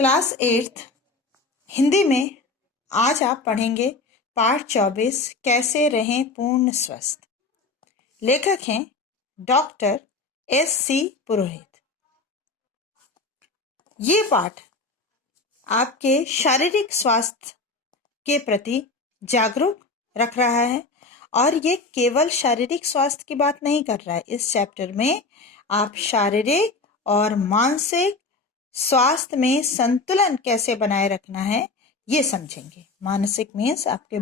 Class 8 Hindi में आज आप पढ़ेंगे पाठ 24 कैसे रहें पूर्ण स्वस्थ। लेखक हैं डॉक्टर S.C. पुरोहित। ये पाठ आपके शारीरिक स्वास्थ्य के प्रति जागरूक रख रहा है और ये केवल शारीरिक स्वास्थ्य की बात नहीं कर रहा है। इस चैप्टर में आप शारीरिक और मानसिक स्वास्थ्य में संतुलन कैसे बनाए रखना है ये समझेंगे। मानसिक मीन्स आपके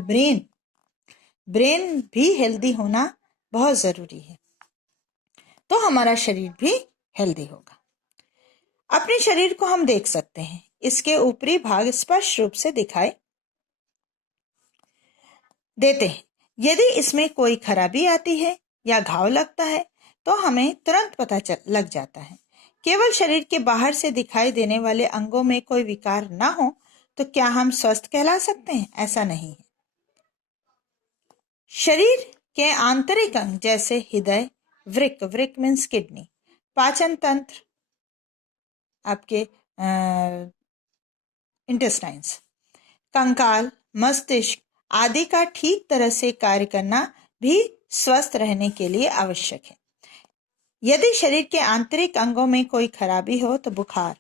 ब्रेन भी हेल्दी होना बहुत जरूरी है, तो हमारा शरीर भी हेल्दी होगा। अपने शरीर को हम देख सकते हैं, इसके ऊपरी भाग स्पष्ट रूप से दिखाई देते हैं। यदि इसमें कोई खराबी आती है या घाव लगता है तो हमें तुरंत पता लग जाता है। केवल शरीर के बाहर से दिखाई देने वाले अंगों में कोई विकार ना हो तो क्या हम स्वस्थ कहला सकते हैं? ऐसा नहीं है। शरीर के आंतरिक अंग जैसे हृदय, वृक्क मीन्स किडनी, पाचन तंत्र, आपके इंटेस्टाइन्स, कंकाल, मस्तिष्क आदि का ठीक तरह से कार्य करना भी स्वस्थ रहने के लिए आवश्यक है। यदि शरीर के आंतरिक अंगों में कोई खराबी हो तो बुखार,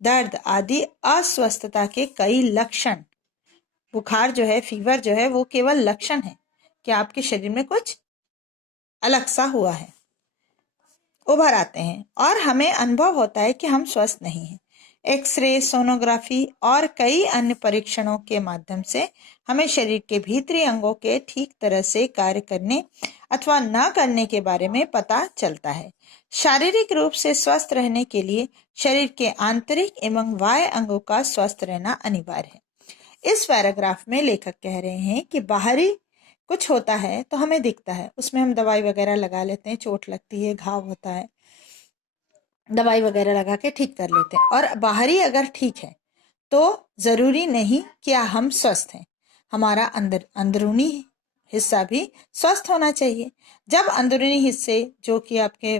दर्द आदि अस्वस्थता के कई लक्षण, बुखार जो है, फीवर जो है, वो केवल लक्षण है कि आपके शरीर में कुछ अलग सा हुआ है, उभर आते हैं और हमें अनुभव होता है कि हम स्वस्थ नहीं हैं। एक्सरे, सोनोग्राफी और कई अन्य परीक्षणों के माध्यम से हमें शरीर के भीतरी अंगों के ठीक तरह से कार्य करने अथवा न करने के बारे में पता चलता है। शारीरिक रूप से स्वस्थ रहने के लिए शरीर के आंतरिक एवं बाह्य अंगों का स्वस्थ रहना अनिवार्य है। इस पैराग्राफ में लेखक कह रहे हैं कि बाहरी कुछ होता है तो हमें दिखता है, उसमें हम दवाई वगैरह लगा लेते हैं, चोट लगती है, घाव होता है, दवाई वगैरह लगा के ठीक कर लेते हैं। और बाहरी अगर ठीक है तो जरूरी नहीं कि हम स्वस्थ हैं, हमारा अंदरूनी हिस्सा भी स्वस्थ होना चाहिए। जब अंदरूनी हिस्से जो कि आपके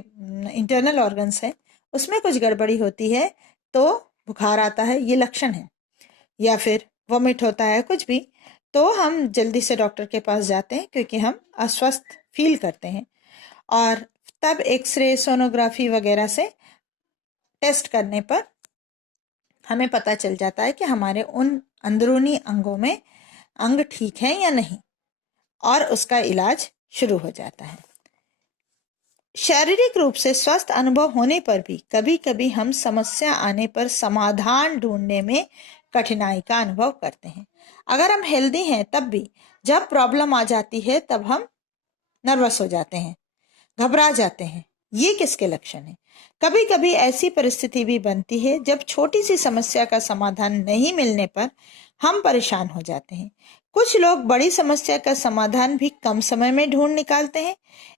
इंटरनल ऑर्गन्स हैं उसमें कुछ गड़बड़ी होती है तो बुखार आता है, ये लक्षण है, या फिर वॉमिट होता है, कुछ भी, तो हम जल्दी से डॉक्टर के पास जाते हैं क्योंकि हम अस्वस्थ फील करते हैं। और तब एक्सरे, सोनोग्राफी वगैरह से टेस्ट करने पर हमें पता चल जाता है कि हमारे उन अंदरूनी अंगों में अंग ठीक है या नहीं, और उसका इलाज शुरू हो जाता है। शारीरिक रूप से स्वस्थ अनुभव होने पर भी कभी कभी हम समस्या आने पर समाधान ढूंढने में कठिनाई का अनुभव करते हैं। अगर हम हेल्दी हैं तब भी जब प्रॉब्लम आ जाती है तब हम नर्वस हो जाते हैं, घबरा जाते हैं। ये किसके लक्षण हैं? कभी कभी ऐसी परिस्थिति भी बनती है जब छोटी सी समस्या का समाधान नहीं मिलने पर हम परेशान हो जाते हैं। कुछ लोग बड़ी समस्या का समाधान भी कम समय में ढूंढ निकालते हैं।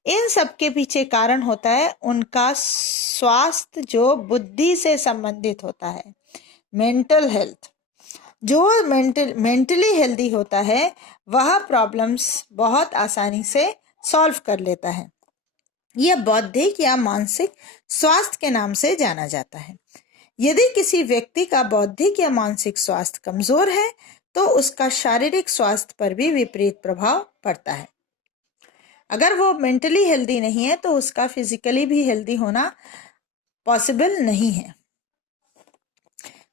इन सब के पीछे कारण होता है उनका स्वास्थ्य जो बुद्धि से संबंधित होता है, मेंटल हेल्थ। जो मेंटली हेल्दी होता है वह प्रॉब्लम्स बहुत आसानी से सॉल्व कर लेता है। यह बौद्धिक या मानसिक स्वास्थ्य के नाम से जाना जाता है। यदि किसी व्यक्ति का बौद्धिक या मानसिक स्वास्थ्य कमजोर है तो उसका शारीरिक स्वास्थ्य पर भी विपरीत प्रभाव पड़ता है। अगर वो मेंटली हेल्दी नहीं है तो उसका फिजिकली भी हेल्दी होना पॉसिबल नहीं है।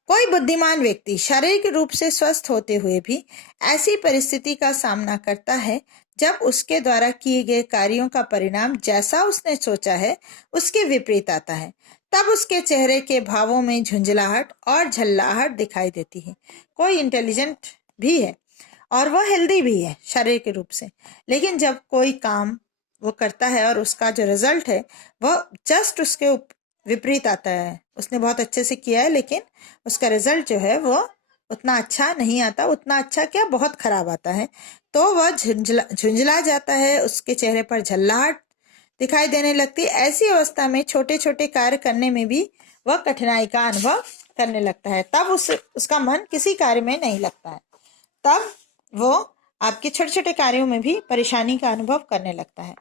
कोई बुद्धिमान व्यक्ति शारीरिक रूप से स्वस्थ होते हुए भी ऐसी परिस्थिति का सामना करता है जब उसके द्वारा किए गए कार्यों का परिणाम जैसा उसने सोचा है उसके विपरीत आता है। तब उसके चेहरे के भावों में झुंझलाहट और झल्लाहट दिखाई देती है। कोई इंटेलिजेंट भी है और वह हेल्दी भी है शारीरिक रूप से, लेकिन जब कोई काम वो करता है और उसका जो रिजल्ट है वह जस्ट उसके विपरीत आता है, उसने बहुत अच्छे से किया है लेकिन उसका रिजल्ट जो है वो उतना अच्छा नहीं आता, उतना अच्छा क्या, बहुत खराब आता है, तो वह झुंझला जाता है, उसके चेहरे पर झल्लाहट दिखाई देने लगती है। ऐसी अवस्था में छोटे छोटे कार्य करने में भी वह कठिनाई का अनुभव करने लगता है। तब उसका मन किसी कार्य में नहीं लगता है, तब वो आपके छोटे छोटे कार्यों में भी परेशानी का अनुभव करने लगता है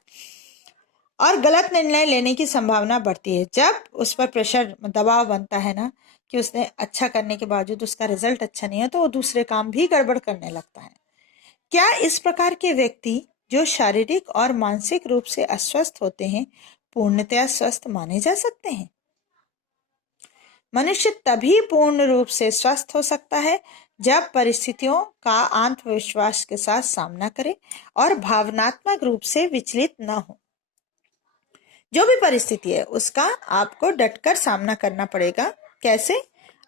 और गलत निर्णय लेने की संभावना बढ़ती है। जब उस पर प्रेशर, दबाव बनता है ना कि उसने अच्छा करने के बावजूद उसका रिजल्ट अच्छा नहीं है तो वो दूसरे काम भी गड़बड़ करने लगता है। क्या इस प्रकार के व्यक्ति जो शारीरिक और मानसिक रूप से अस्वस्थ होते हैं पूर्णतया स्वस्थ माने जा सकते हैं? मनुष्य तभी पूर्ण रूप से स्वस्थ हो सकता है जब परिस्थितियों का आत्मविश्वास के साथ सामना करे और भावनात्मक रूप से विचलित न हो। जो भी परिस्थिति है उसका आपको डटकर सामना करना पड़ेगा। कैसे?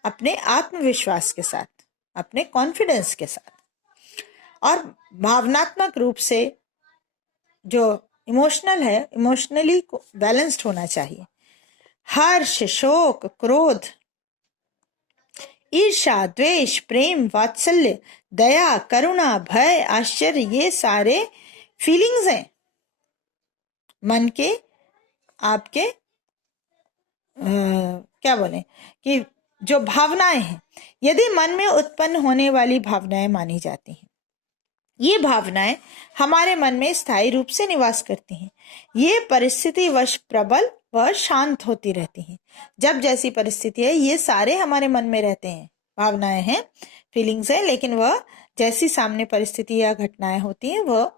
अपने आत्मविश्वास के साथ, अपने कॉन्फिडेंस के साथ, और भावनात्मक रूप से जो इमोशनल है, इमोशनली बैलेंस्ड होना चाहिए। हर्ष, शोक, क्रोध, ईर्ष्या, द्वेष, प्रेम, वात्सल्य, दया, करुणा, भय, आश्चर्य, ये सारे फीलिंग्स हैं मन के, आपके क्या बोले कि जो भावनाएं हैं, यदि मन में उत्पन्न होने वाली भावनाएं मानी जाती हैं, ये भावनाएं हमारे मन में स्थायी रूप से निवास करती हैं। ये परिस्थिति वश प्रबल व शांत होती रहती हैं। जब जैसी परिस्थिति है ये सारे हमारे मन में रहते हैं, भावनाएं हैं, फीलिंग्स हैं, लेकिन वह जैसी सामने परिस्थिति या घटनाएं होती हैं वह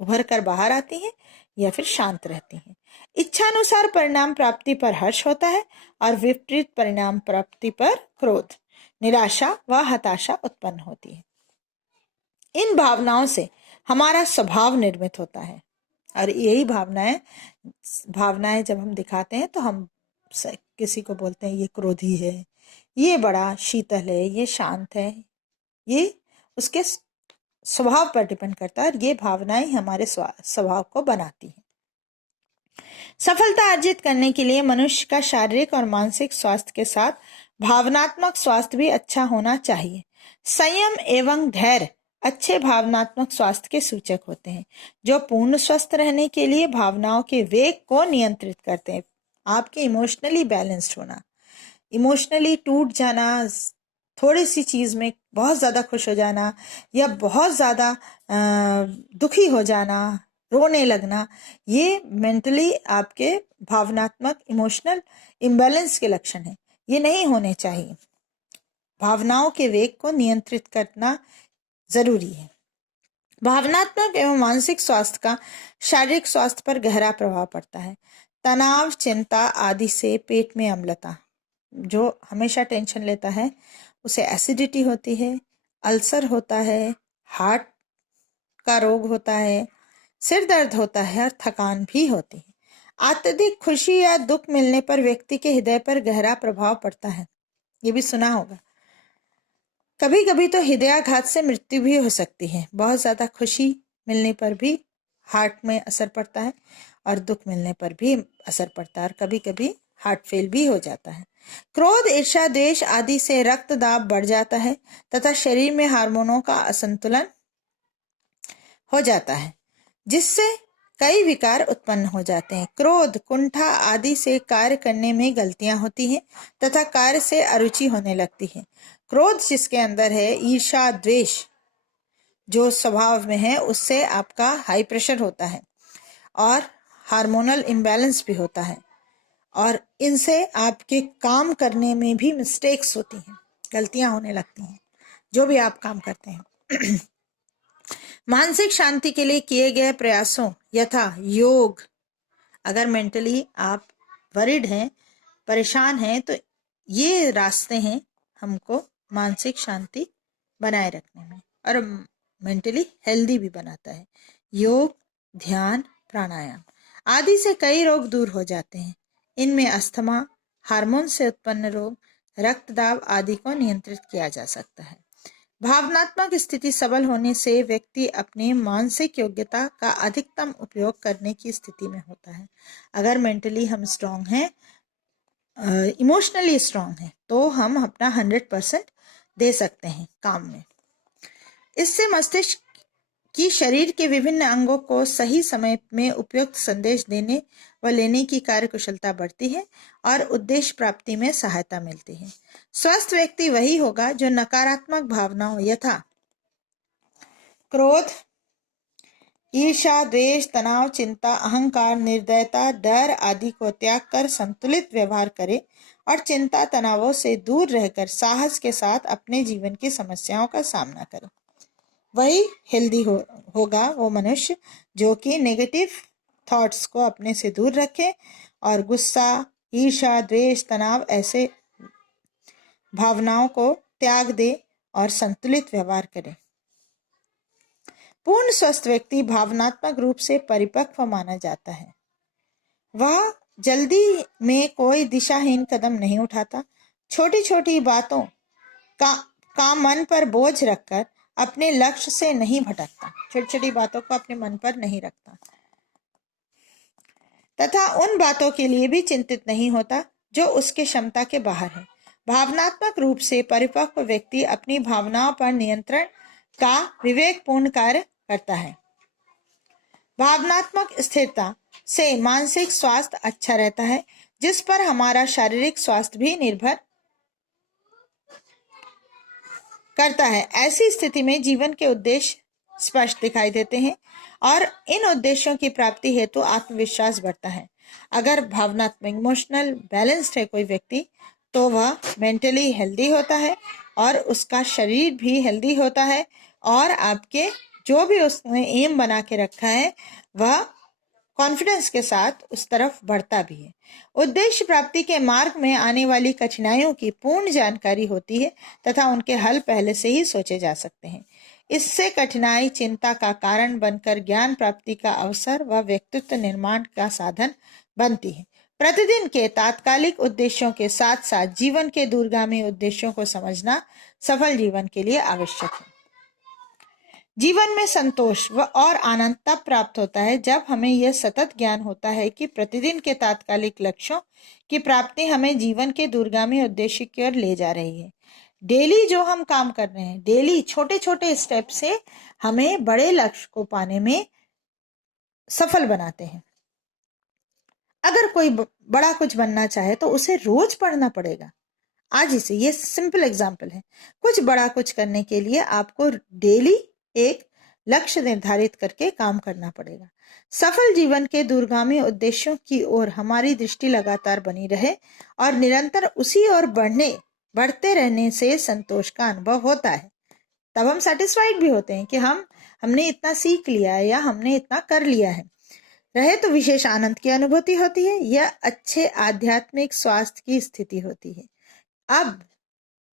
उभर कर बाहर आती हैं या फिर शांत रहती हैं। इच्छानुसार परिणाम प्राप्ति पर हर्ष होता है और विपरीत परिणाम प्राप्ति पर क्रोध, निराशा व हताशा उत्पन्न होती है। इन भावनाओं से हमारा स्वभाव निर्मित होता है और यही भावनाएं जब हम दिखाते हैं तो हम किसी को बोलते हैं ये क्रोधी है, ये बड़ा शीतल है, ये शांत है। ये उसके स्वभाव पर डिपेंड करता है और ये भावनाएं हमारे स्वभाव को बनाती हैं। सफलता अर्जित करने के लिए मनुष्य का शारीरिक और मानसिक स्वास्थ्य के साथ भावनात्मक स्वास्थ्य भी अच्छा होना चाहिए। संयम एवं धैर्य अच्छे भावनात्मक स्वास्थ्य के सूचक होते हैं जो पूर्ण स्वस्थ रहने के लिए भावनाओं के वेग को नियंत्रित करते हैं। आपके इमोशनली बैलेंस्ड होना, इमोशनली टूट जाना, थोड़ी सी चीज में बहुत ज्यादा खुश हो जाना या बहुत ज्यादा दुखी हो जाना, रोने लगना, ये मेंटली आपके भावनात्मक इमोशनल इम्बैलेंस के लक्षण है। ये नहीं होने चाहिए। भावनाओं के वेग को नियंत्रित करना जरूरी है। भावनात्मक एवं मानसिक स्वास्थ्य का शारीरिक स्वास्थ्य पर गहरा प्रभाव पड़ता है। तनाव, चिंता आदि से पेट में अम्लता, जो हमेशा टेंशन लेता है उसे एसिडिटी होती है, अल्सर होता है, हार्ट का रोग होता है, सिर दर्द होता है और थकान भी होती है। अत्यधिक खुशी या दुख मिलने पर व्यक्ति के हृदय पर गहरा प्रभाव पड़ता है। ये भी सुना होगा। कभी कभी तो हृदयाघात से मृत्यु भी हो सकती है। बहुत ज्यादा खुशी मिलने पर भी हार्ट में असर पड़ता है और दुख मिलने पर भी असर पड़ता है और कभी कभी हार्ट फेल भी हो जाता है। क्रोध, ईर्ष्या, द्वेष आदि से रक्त दाब बढ़ जाता है तथा शरीर में हार्मोनों का असंतुलन हो जाता है जिससे कई विकार उत्पन्न हो जाते हैं। क्रोध, कुंठा आदि से कार्य करने में गलतियां होती हैं तथा कार्य से अरुचि होने लगती है। क्रोध जिसके अंदर है, ईर्ष्या, द्वेष जो स्वभाव में है, उससे आपका हाई प्रेशर होता है और हार्मोनल इम्बैलेंस भी होता है और इनसे आपके काम करने में भी मिस्टेक्स होती हैं, गलतियां होने लगती हैं जो भी आप काम करते हैं। मानसिक शांति के लिए किए गए प्रयासों यथा योग, अगर मेंटली आप वरिड हैं, परेशान हैं, तो ये रास्ते हैं हमको मानसिक शांति बनाए रखने में और मेंटली हेल्दी भी बनाता है। योग, ध्यान, प्राणायाम आदि से कई रोग दूर हो जाते हैं। इनमें अस्थमा, हार्मोन से उत्पन्न रोग, रक्तदाब आदि को नियंत्रित किया जा सकता है। भावनात्मक स्थिति सबल होने से व्यक्ति अपने मानसिक योग्यता का अधिकतम उपयोग करने की स्थिति में होता है। अगर मेंटली हम स्ट्रांग हैं, इमोशनली स्ट्रांग हैं, तो हम अपना 100% दे सकते हैं काम में। इससे मस्तिष्क की शरीर के विभिन्न अंगों को सही समय में उपयुक्त संदेश देने व लेने की कार्यकुशलता बढ़ती है और उद्देश्य प्राप्ति में सहायता मिलती है। स्वस्थ व्यक्ति वही होगा जो नकारात्मक भावनाओं यथा क्रोध, ईर्ष्या, द्वेष, तनाव, चिंता, अहंकार, निर्दयता, डर आदि को त्याग कर संतुलित व्यवहार करें और चिंता तनावों से दूर रहकर साहस के साथ अपने जीवन की समस्याओं का सामना करें। वही हेल्दी होगा वो मनुष्य जो कि नेगेटिव थॉट्स को अपने से दूर रखे और गुस्सा, ईर्ष्या, द्वेष, तनाव ऐसे भावनाओं को त्याग दे और संतुलित व्यवहार करे। पूर्ण स्वस्थ व्यक्ति भावनात्मक रूप से परिपक्व माना जाता है। वह जल्दी में कोई दिशाहीन कदम नहीं उठाता, छोटी छोटी बातों का मन पर बोझ रखकर अपने लक्ष्य से नहीं भटकता, छोटी छोटी बातों को अपने मन पर नहीं रखता तथा उन बातों के लिए भी चिंतित नहीं होता जो उसके क्षमता के बाहर है। भावनात्मक रूप से परिपक्व व्यक्ति अपनी भावनाओं पर नियंत्रण का विवेकपूर्ण कार्य करता है। भावनात्मक स्थिरता से मानसिक स्वास्थ्य अच्छा रहता है, जिस पर हमारा शारीरिक स्वास्थ्य भी निर्भर करता है। ऐसी स्थिति में जीवन के उद्देश्य स्पष्ट दिखाई देते हैं और इन उद्देश्यों की प्राप्ति हेतु आत्मविश्वास बढ़ता है। अगर भावनात्मक इमोशनल बैलेंस्ड है कोई व्यक्ति तो वह मेंटली हेल्दी होता है और उसका शरीर भी हेल्दी होता है और आपके जो भी उसने एम बना के रखा है वह कॉन्फिडेंस के साथ उस तरफ बढ़ता भी है। उद्देश्य प्राप्ति के मार्ग में आने वाली कठिनाइयों की पूर्ण जानकारी होती है तथा उनके हल पहले से ही सोचे जा सकते हैं। इससे कठिनाई चिंता का कारण बनकर ज्ञान प्राप्ति का अवसर व व्यक्तित्व निर्माण का साधन बनती है। प्रतिदिन के तात्कालिक उद्देश्यों के साथ साथ जीवन के दूरगामी उद्देश्यों को समझना सफल जीवन के लिए आवश्यक है। जीवन में संतोष व और आनंद तब प्राप्त होता है जब हमें यह सतत ज्ञान होता है कि प्रतिदिन के तात्कालिक लक्ष्यों की प्राप्ति हमें जीवन के दूरगामी उद्देश्य की ओर ले जा रही है। डेली जो हम काम कर रहे हैं, डेली छोटे छोटे स्टेप से हमें बड़े लक्ष्य को पाने में सफल बनाते हैं। अगर कोई बड़ा कुछ बनना चाहे तो उसे रोज पढ़ना पड़ेगा। आज इसे, ये सिंपल एग्जाम्पल है। कुछ बड़ा कुछ करने के लिए आपको डेली एक लक्ष्य निर्धारित करके काम करना पड़ेगा। सफल जीवन के दूरगामी उद्देश्यों की ओर हमारी दृष्टि लगातार बनी रहे और निरंतर उसी ओर बढ़ते रहने से संतोष का अनुभव होता है। तब हम सेटिस्फाइड भी होते हैं कि हमने इतना सीख लिया है या हमने इतना कर लिया है। रहे तो विशेष आनंद की अनुभूति होती है। यह अच्छे आध्यात्मिक स्वास्थ्य की स्थिति होती है।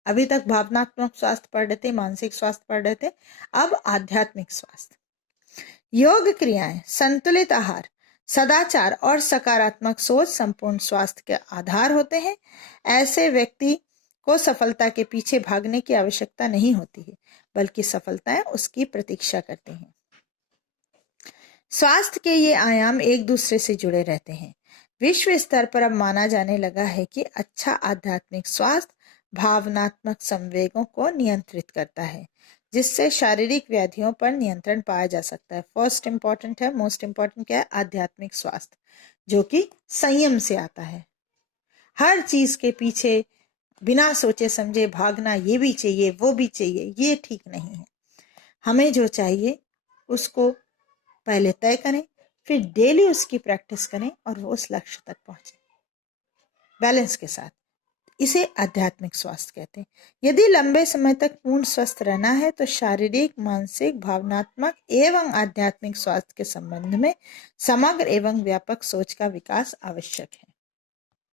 अभी तक भावनात्मक स्वास्थ्य पढ़ रहे थे, मानसिक स्वास्थ्य पढ़ रहे थे, अब आध्यात्मिक स्वास्थ्य। योग क्रियाएं, संतुलित आहार, सदाचार और सकारात्मक सोच संपूर्ण स्वास्थ्य के आधार होते हैं। ऐसे व्यक्ति को सफलता के पीछे भागने की आवश्यकता नहीं होती है, बल्कि सफलताएं उसकी प्रतीक्षा करती हैं। स्वास्थ्य के ये आयाम एक दूसरे से जुड़े रहते हैं। विश्व स्तर पर अब माना जाने लगा है कि अच्छा आध्यात्मिक स्वास्थ्य भावनात्मक संवेगों को नियंत्रित करता है, जिससे शारीरिक व्याधियों पर नियंत्रण पाया जा सकता है। फर्स्ट इंपॉर्टेंट है, मोस्ट इंपॉर्टेंट क्या है? आध्यात्मिक स्वास्थ्य, जो कि संयम से आता है। हर चीज के पीछे बिना सोचे समझे भागना, ये भी चाहिए वो भी चाहिए, ये ठीक नहीं है। हमें जो चाहिए उसको पहले तय करें, फिर डेली उसकी प्रैक्टिस करें और वो उस लक्ष्य तक पहुंचे बैलेंस के साथ। इसे आध्यात्मिक स्वास्थ्य कहते हैं। यदि लंबे समय तक पूर्ण स्वस्थ रहना है तो शारीरिक, मानसिक, भावनात्मक एवं आध्यात्मिक स्वास्थ्य के संबंध में समग्र एवं व्यापक सोच का विकास आवश्यक है।